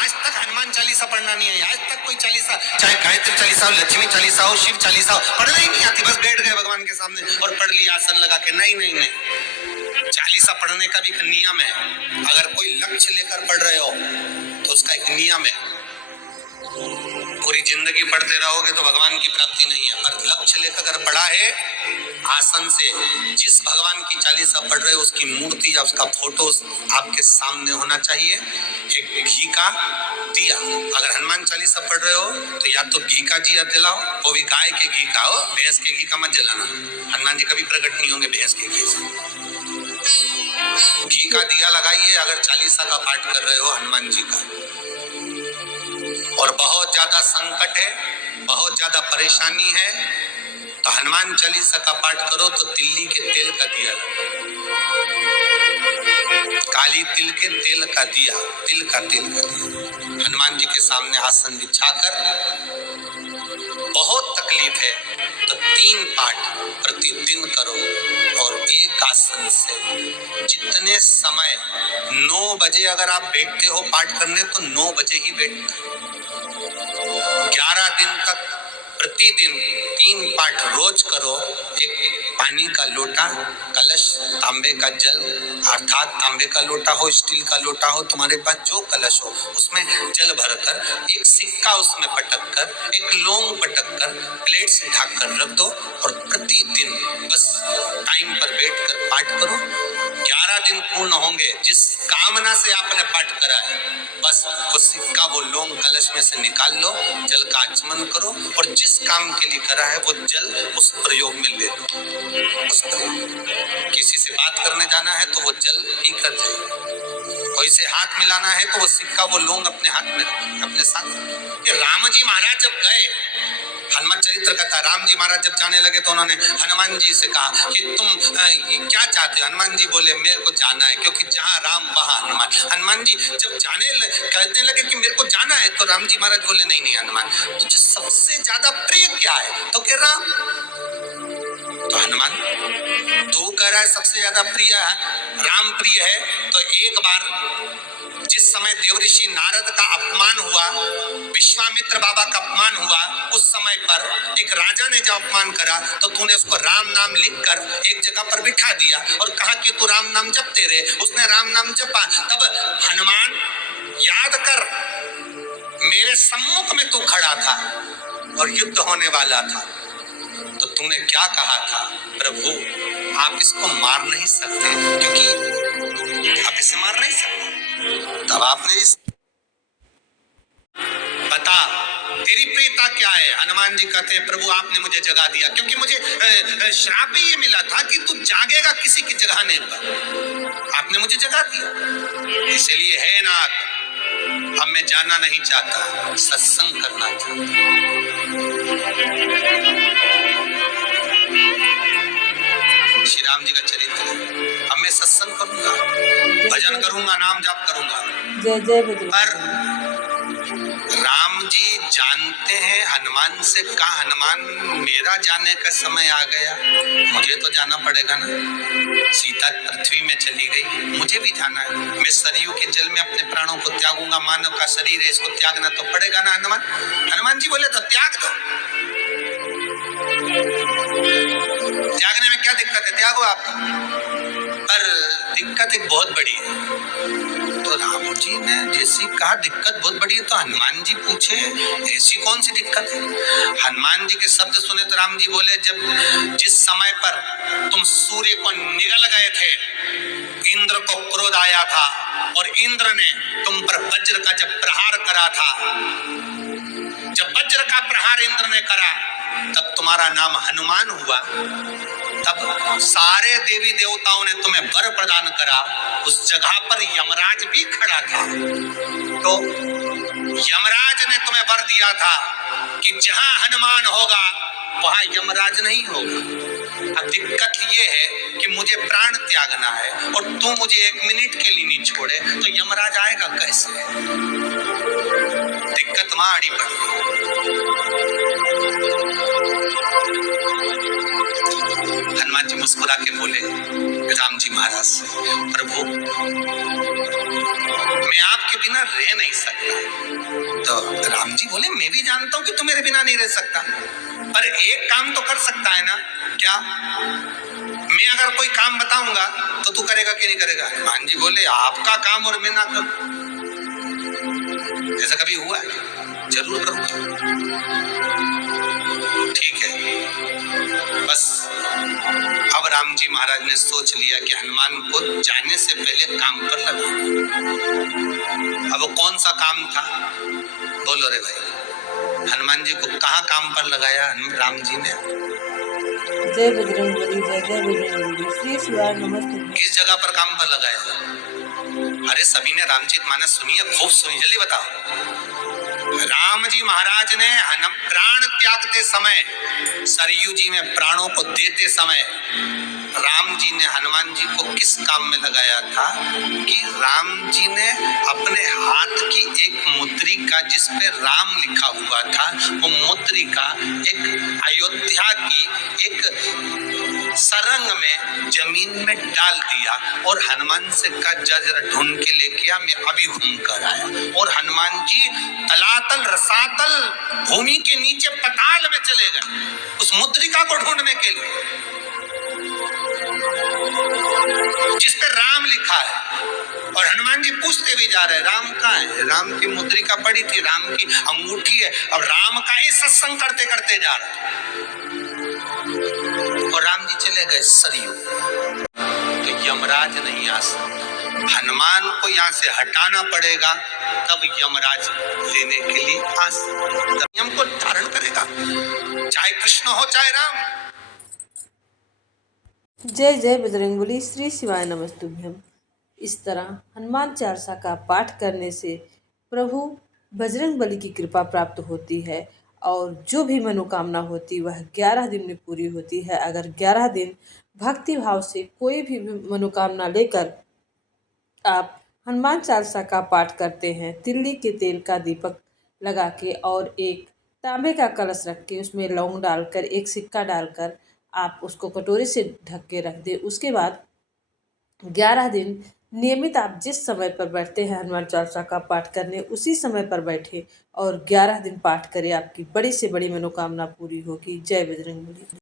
आज तक हनुमान चालीसा पढ़ना नहीं है, आज तक कोई चालीसा, चाहे गायत्री चालीसा हो, लक्ष्मी चालीसा हो, शिव चालीसा हो, पढ़ना ही नहीं आती। बस बैठ गए भगवान के सामने और पढ़ लिया आसन लगा के। नहीं नहीं नहीं, चालीसा पढ़ने का भी एक नियम है। अगर कोई लक्ष्य लेकर पढ़ रहे हो तो उसका एक नियम है। पूरी जिंदगी पढ़ते रहोगे तो भगवान की प्राप्ति नहीं है, पर लक्ष्य लेकर अगर पढ़ा है आसन से, जिस भगवान की चालीसा पढ़ रहे हो उसकी मूर्ति या उसका फोटो आपके सामने होना चाहिए। एक घी का दिया, अगर हनुमान चालीसा पढ़ रहे हो तो या तो घी का दिया जलाओ, वो भी गाय के घी का हो, भैंस के घी का मत जलाना। हनुमान जी कभी प्रकट नहीं होंगे भैंस के घी से। घी का दिया लगाइए अगर चालीसा का पाठ कर रहे हो हनुमान जी का। और बहुत ज्यादा संकट है, बहुत ज्यादा परेशानी है तो हनुमान चालीसा का पाठ करो तो तिल्ली के तेल का दिया, काली तिल के तेल का दिया, तिल का तेल का दिया हनुमान जी के सामने आसन बिछाकर। बहुत तकलीफ है तो 3 पाठ प्रतिदिन करो और एक आसन से। जितने समय 9 बजे अगर आप बैठते हो पाठ करने तो 9 बजे ही बैठना। 11 दिन तक प्रतिदिन 3 पाठ रोज करो। एक पानी का लोटा, कलश, तांबे का जल, अर्थात तांबे का लोटा हो, स्टील का लोटा हो, तुम्हारे पास जो कलश हो उसमें जल भरकर एक सिक्का उसमें पटक कर, एक लौंग पटक कर प्लेट से ढक कर रख दो और प्रतिदिन बस टाइम पर बैठकर पाठ करो। 11 दिन पूर्ण होंगे, जिस कामना से आपने पाठ करा है बस वो सिक्का, वो लौंग कलश में से निकाल लो, जल का आचमन करो और जिस काम के लिए करा है वो जल उस प्रयोग में ले लो। उस किसी से बात करने जाना है तो वो जल पी कर जाए, कोई से हाथ मिलाना है तो वो सिक्का, वो लौंग अपने हाथ में रखें अपने साथ। राम जी महाराज जब गए, हनुमान चरित्र कथा, राम जी महाराज जब जाने लगे तो उन्होंने हनुमान जी से कहा कि तुम क्या चाहते हो। हनुमान जी बोले मेरे को जाना है, क्योंकि जहाँ राम वहाँ हनुमान। हनुमान जी जब कहने लगे कि मेरे को जाना है तो राम जी महाराज बोले नहीं नहीं हनुमान, तुझे सबसे ज्यादा प्रिय क्या है? तो कह राम। तो हनुमान तू कह रहा है सबसे ज्यादा प्रिय है राम प्रिय है, तो एक बार जिस समय देवऋषि नारद का अपमान हुआ, विश्वामित्र बाबा का अपमान हुआ, उस समय पर एक राजा ने जब अपमान करा तो तूने उसको राम नाम लिखकर एक जगह पर बिठा दिया और कहा कि तू राम नाम जपते रहे। उसने राम नाम जपा। तब हनुमान याद कर, मेरे सम्मुख में तू खड़ा था और युद्ध होने वाला था, तो तूने क्या कहा था? प्रभु आप इसको मार नहीं सकते, क्योंकि आप इसे मार नहीं सकते। तब आपने इस बता तेरी प्रियता क्या है? हनुमान जी कहते हैं प्रभु आपने मुझे जगा दिया, क्योंकि मुझे श्राप ही ये मिला था कि तू जागेगा किसी की जगाने पर, आपने मुझे जगा दिया। इसलिए है नाथ, अब मैं जाना नहीं चाहता, सत्संग करना चाहता। श्री राम जी का चरित्र, अब मैं सत्संग करूंगा, भजन करूंगा, नाम जाप करूंगा। जय जय बजरंग। पर राम जी जानते हैं हनुमान से कहा, हनुमान मेरा जाने का समय आ गया, मुझे तो जाना पड़ेगा ना। सीता पृथ्वी में चली गई, मुझे भी जाना है। मैं सरयू के जल में अपने प्राणों को त्यागूंगा, मानव का शरीर है, इसको त्यागना तो पड़ेगा ना हनुमान। हनुमान जी बोले तो त्याग दो, त्यागने में क्या दिक्कत है, त्यागो आप। पर दिक्कत एक बहुत बड़ी है। तो राम जी ने जैसी कहा दिक्कत बहुत बड़ी है, तो हनुमान जी पूछे ऐसी कौन सी दिक्कत है? हनुमान जी के शब्द सुने तो राम जी बोले, जब जिस समय पर तुम सूर्य को निगल गए थे, इंद्र को क्रोध आया था और इंद्र ने तुम पर वज्र का जब प्रहार करा था, जब वज्र का प्रहार इंद्र ने करा तब तुम्हारा नाम हनुमान हुआ। तब सारे देवी देवताओं ने तुम्हें वर प्रदान करा। उस जगह पर यमराज भी खड़ा था, तो यमराज ने तुम्हें वर दिया था कि जहां हनुमान होगा वहां यमराज नहीं होगा। अब दिक्कत ये है कि मुझे प्राण त्यागना है और तू मुझे 1 मिनट के लिए नहीं छोड़े, तो यमराज आएगा कैसे? दिक्कत वहां अड़ी पड़ी। हनुमान जी मुस्कुरा के बोले राम जी महाराज से, प्रभु मैं आपके बिना रह नहीं सकता। तो राम जी बोले, मैं भी जानता हूं कि तू मेरे बिना नहीं रह सकता, पर एक काम तो कर सकता है ना। क्या? मैं अगर कोई काम बताऊंगा तो तू करेगा कि नहीं करेगा? हनुमान जी बोले, आपका काम और मैं ना करूं, ऐसा कभी हुआ है? जरूर करूंगा। ठीक है, बस अब राम जी महाराज ने सोच लिया कि हनुमान को जाने से पहले काम पर लगा। अब वो कौन सा काम था? बोलो रे भाई। हनुमान जी को कहाँ काम पर लगाया राम जी ने? जय बजरंगबली, जय जय बजरंगबली, श्री शिवाय नमस्तुभ्यं। किस जगह पर काम पर लगाया? अरे सभी ने रामचरितमानस सुनी है, खूब सुनी, जल्दी बताओ। राम जी महाराज ने प्राण त्यागते समय, सरयू जी में प्राणों को देते समय, राम जी ने हनुमान जी को किस काम में लगाया था कि राम जी ने अपने हाथ की एक मुद्रिका जिस पे राम लिखा हुआ था, वो मुद्रिका एक अयोध्या की एक सरंग में जमीन में डाल दिया और हनुमान से कहा, जरा ढूंढ के लेके आ, मैं अभी घूम कर आया। और हनुमान जी तलातल रसातल भूमि के नीचे पताल में चले गए उस मुद्रिका को ढूंढने के लिए जिस पे राम लिखा है। और हनुमान जी पूछते भी जा रहे, राम कहाँ है? राम की मुद्रिका पड़ी थी, राम की अंगूठी है। अब राम का ही सत्संग करते करते जा रहे और राम जी चले गए सरयू। तो यमराज नहीं आ सकता, हनुमान को यहाँ से हटाना पड़ेगा, तब यमराज लेने के लिए आ सकता, नियम को धारण करेगा, चाहे कृष्ण हो चाहे राम। जय जय बजरंगबली, श्री शिवाय नमस्तुभ्यं। इस तरह हनुमान चालीसा का पाठ करने से प्रभु बजरंगबली की कृपा प्राप्त होती है और जो भी मनोकामना होती वह 11 दिन में पूरी होती है। अगर 11 दिन भक्ति भाव से कोई भी मनोकामना लेकर आप हनुमान चालीसा का पाठ करते हैं, तिल्ली के तेल का दीपक लगा के और एक तांबे का कलश रख के उसमें लौंग डालकर एक सिक्का डालकर आप उसको कटोरे से ढक के रख दें। उसके बाद 11 दिन नियमित आप जिस समय पर बैठते हैं हनुमान चालीसा का पाठ करने, उसी समय पर बैठे और 11 दिन पाठ करें, आपकी बड़ी से बड़ी मनोकामना पूरी होगी। जय बजरंगबली।